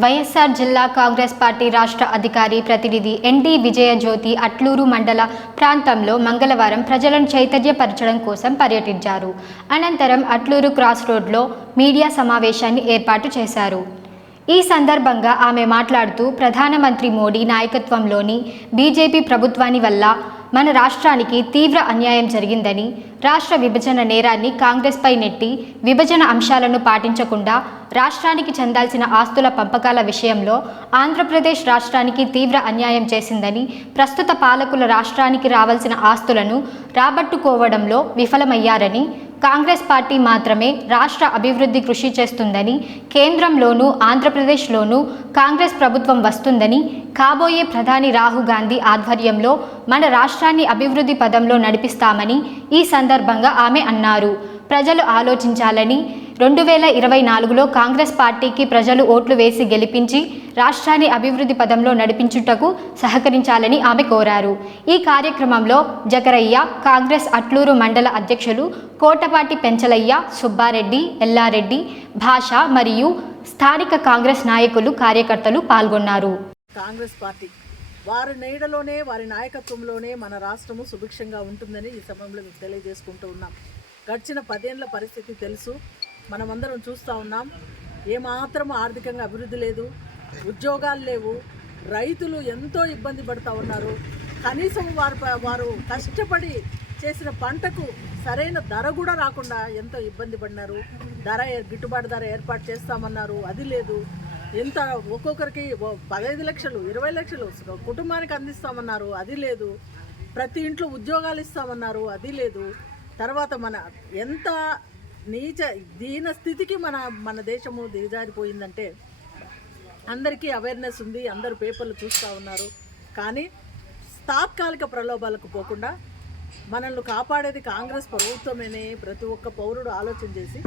వైఎస్ఆర్ జిల్లా కాంగ్రెస్ పార్టీ రాష్ట్ర అధికారి ప్రతినిధి ఎన్డి విజయజ్యోతి అట్లూరు మండల ప్రాంతంలో మంగళవారం ప్రజలను చైతన్యపరచడం కోసం పర్యటించారు. అనంతరం అట్లూరు క్రాస్ రోడ్లో మీడియా సమావేశాన్ని ఏర్పాటు చేశారు. ఈ సందర్భంగా ఆమె మాట్లాడుతూ ప్రధానమంత్రి మోడీ నాయకత్వంలోని బీజేపీ ప్రభుత్వాన్ని వల్ల మన రాష్ట్రానికి తీవ్ర అన్యాయం జరిగిందని రాష్ట్ర విభజన నేరాన్ని కాంగ్రెస్పై నెట్టి విభజన అంశాలను పాటించకుండా రాష్ట్రానికి చెందాల్సిన ఆస్తుల పంపకాల విషయంలో ఆంధ్రప్రదేశ్ రాష్ట్రానికి తీవ్ర అన్యాయం చేసిందని ప్రస్తుత పాలకుల రాష్ట్రానికి రావాల్సిన ఆస్తులను రాబట్టుకోవడంలో విఫలమయ్యారని కాంగ్రెస్ పార్టీ మాత్రమే రాష్ట్ర అభివృద్ధి కృషి చేస్తుందని కేంద్రంలోనూ ఆంధ్రప్రదేశ్లోనూ కాంగ్రెస్ ప్రభుత్వం వస్తుందని కాబోయే ప్రధాని రాహుల్ గాంధీ ఆధ్వర్యంలో మన రాష్ట్రాన్ని అభివృద్ధి పదంలో నడిపిస్తామని ఈ సందర్భంగా ఆమె అన్నారు. ప్రజలు ఆలోచించాలని రెండు వేల ఇరవై నాలుగులో కాంగ్రెస్ పార్టీకి ప్రజలు ఓట్లు వేసి గెలిపించి రాష్ట్రాన్ని అభివృద్ధి పదంలో నడిపించుటకు సహకరించాలని ఆమె కోరారు. ఈ కార్యక్రమంలో జకరయ్య కాంగ్రెస్ అట్లూరు మండల అధ్యక్షులు కోటపాటి పెంచలయ్య సుబ్బారెడ్డి ఎల్లారెడ్డి భాష మరియు స్థానిక కాంగ్రెస్ నాయకులు కార్యకర్తలు పాల్గొన్నారు. కాంగ్రెస్ పార్టీ వారి నీడలోనే వారి నాయకత్వంలోనే మన రాష్ట్రము సుభిక్షంగా ఉంటుందని ఈ సమయంలో మీకు తెలియజేసుకుంటూ ఉన్నాం. గడిచిన పదేళ్ళ పరిస్థితి తెలుసు. మనమందరం చూస్తూ ఉన్నాం. ఏమాత్రం ఆర్థికంగా అభివృద్ధి లేదు ఉద్యోగాలు లేవు రైతులు ఎంతో ఇబ్బంది పడుతూ ఉన్నారు. కనీసం వారు వారు కష్టపడి చేసిన పంటకు సరైన ధర కూడా రాకుండా ఎంతో ఇబ్బంది పడినారు. ధర ఏ- గిట్టుబాటు ధర ఏర్పాటు చేస్తామన్నారు. అది లేదు. ఎంత ఒక్కొక్కరికి పదహైదు లక్షలు ఇరవై లక్షలు కుటుంబానికి అందిస్తామన్నారు. అది లేదు. ప్రతి ఇంట్లో ఉద్యోగాలు ఇస్తామన్నారు. అది లేదు. తర్వాత మన ఎంత నీచ దీన స్థితికి మన మన దేశము దిగజారిపోయిందంటే అందరికీ అవేర్నెస్ ఉంది అందరూ పేపర్లు చూస్తూ ఉన్నారు. కానీ తాత్కాలిక ప్రలోభాలకు పోకుండా మనల్ని కాపాడేది కాంగ్రెస్ ప్రభుత్వమేనే ప్రతి ఒక్క పౌరుడు ఆలోచన చేసి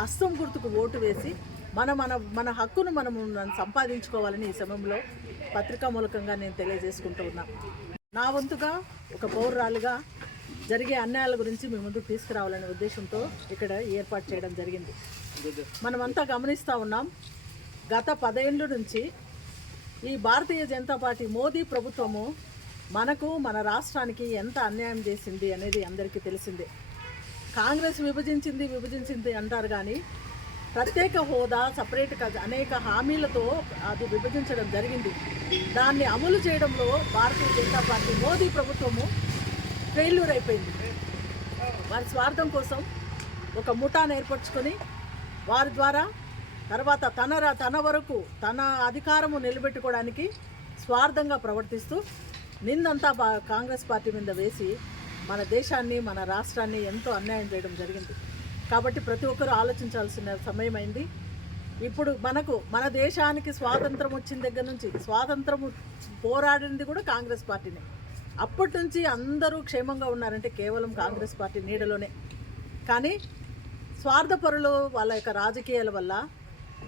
హస్తం గుర్తుకు ఓటు వేసి మన మన మన హక్కును మనము సంపాదించుకోవాలని ఈ సమయంలో పత్రికా మూలకంగా నేను తెలియజేసుకుంటూ ఉన్నా. నా వంతుగా ఒక పౌరురాలుగా జరిగే అన్యాయాల గురించి మీ ముందుకు తీసుకురావాలనే ఉద్దేశంతో ఇక్కడ ఏర్పాటు చేయడం జరిగింది. మనమంతా గమనిస్తూ ఉన్నాం. గత పదేళ్ళ నుంచి ఈ భారతీయ జనతా పార్టీ మోదీ ప్రభుత్వము మనకు మన రాష్ట్రానికి ఎంత అన్యాయం చేసింది అనేది అందరికీ తెలిసిందే. కాంగ్రెస్ విభజించింది విభజించింది అంటారు కానీ ప్రత్యేక హోదా సపరేట్ అనేక హామీలతో అది విభజించడం జరిగింది. దాన్ని అమలు చేయడంలో భారతీయ జనతా పార్టీ మోదీ ప్రభుత్వము ఫెయిల్యూర్ అయిపోయింది. వారి స్వార్థం కోసం ఒక ముఠాను ఏర్పరచుకొని వారి ద్వారా తర్వాత తన తన వరకు తన అధికారము నిలబెట్టుకోవడానికి స్వార్థంగా ప్రవర్తిస్తూ నిందంతా బా- కాంగ్రెస్ పార్టీ మీద వేసి మన దేశాన్ని మన రాష్ట్రాన్ని ఎంతో అన్యాయం చేయడం జరిగింది. కాబట్టి ప్రతి ఒక్కరూ ఆలోచించాల్సిన సమయం అయింది ఇప్పుడు మనకు మన దేశానికి స్వాతంత్రం వచ్చిన దగ్గర నుంచి స్వాతంత్రము పోరాడింది కూడా కాంగ్రెస్ పార్టీనే. అప్పటి నుంచి అందరూ క్షేమంగా ఉన్నారంటే కేవలం కాంగ్రెస్ పార్టీ నీడలోనే. కానీ స్వార్థపరులు వాళ్ళ యొక్క రాజకీయాల వల్ల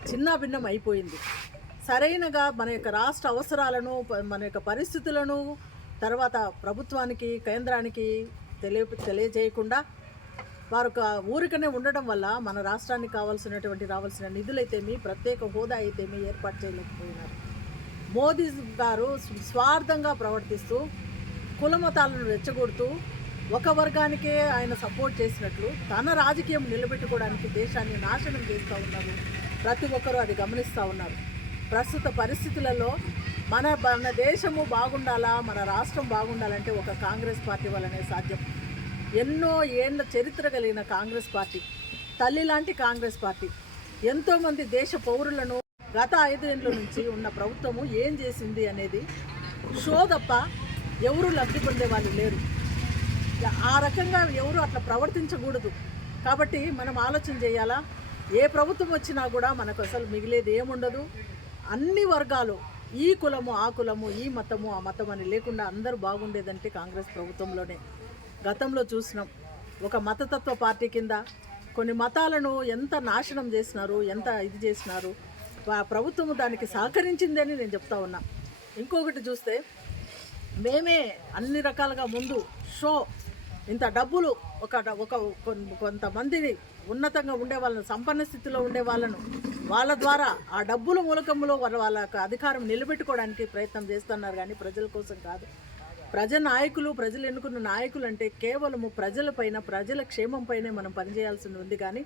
చిన్న భిన్నం అయిపోయింది. సరైనగా మన యొక్క రాష్ట్ర అవసరాలను మన యొక్క పరిస్థితులను తర్వాత ప్రభుత్వానికి కేంద్రానికి తెలియ తెలియజేయకుండా వారు ఒక ఊరికనే ఉండడం వల్ల మన రాష్ట్రానికి కావాల్సినటువంటి రావాల్సిన నిధులైతేమి ప్రత్యేక హోదా అయితేమి ఏర్పాటు చేయలేకపోయినారు. మోదీ గారు స్వార్థంగా ప్రవర్తిస్తూ కులమతాలను రెచ్చగొడుతూ ఒక వర్గానికే ఆయన సపోర్ట్ చేసినట్లు తన రాజకీయం నిలబెట్టుకోవడానికి దేశాన్ని నాశనం చేస్తూ ఉన్నారు. ప్రతి ఒక్కరూ అది గమనిస్తూ ఉన్నారు. ప్రస్తుత పరిస్థితులలో మన మన దేశము బాగుండాలా మన రాష్ట్రం బాగుండాలంటే ఒక కాంగ్రెస్ పార్టీ వల్లనే సాధ్యం. ఎన్నో ఏళ్ళ చరిత్ర కలిగిన కాంగ్రెస్ పార్టీ తల్లి లాంటి కాంగ్రెస్ పార్టీ. ఎంతోమంది దేశ పౌరులను గత ఐదేండ్ల నుంచి ఉన్న ప్రభుత్వము ఏం చేసింది అనేది షో తప్ప ఎవరు లబ్ధి పొందే వాళ్ళు లేరు. ఆ రకంగా ఎవరు అట్లా ప్రవర్తించకూడదు. కాబట్టి మనం ఆలోచన చేయాలా? ఏ ప్రభుత్వం వచ్చినా కూడా మనకు అసలు మిగిలేది ఏముండదు. అన్ని వర్గాలు ఈ కులము ఆ కులము ఈ మతము ఆ మతం అని లేకుండా అందరూ బాగుండేదంటే కాంగ్రెస్ ప్రభుత్వంలోనే. గతంలో చూసినాం. ఒక మతతత్వ పార్టీ కింద కొన్ని మతాలను ఎంత నాశనం చేసినారు ఎంత ఇది చేసినారు ప్రభుత్వము దానికి సహకరించిందని నేను చెప్తా ఉన్నా. ఇంకొకటి చూస్తే మేమే అన్ని రకాలుగా ముందు షో ఇంత డబ్బులు ఒక ఒక కొన్- కొంతమందిని ఉన్నతంగా ఉండే వాళ్ళను సంపన్న స్థితిలో ఉండే వాళ్ళను వాళ్ళ ద్వారా ఆ డబ్బుల మూలకంలో వాళ్ళ వాళ్ళ యొక్క అధికారం నిలబెట్టుకోవడానికి ప్రయత్నం చేస్తున్నారు కానీ ప్రజల కోసం కాదు. ప్రజ నాయకులు ప్రజలు ఎన్నుకున్న నాయకులు అంటే కేవలము ప్రజలపైన ప్రజల క్షేమం పైనే మనం పనిచేయాల్సి ఉంది కానీ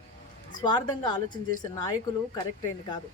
స్వార్థంగా ఆలోచన చేసే నాయకులు కరెక్ట్ అయింది కాదు.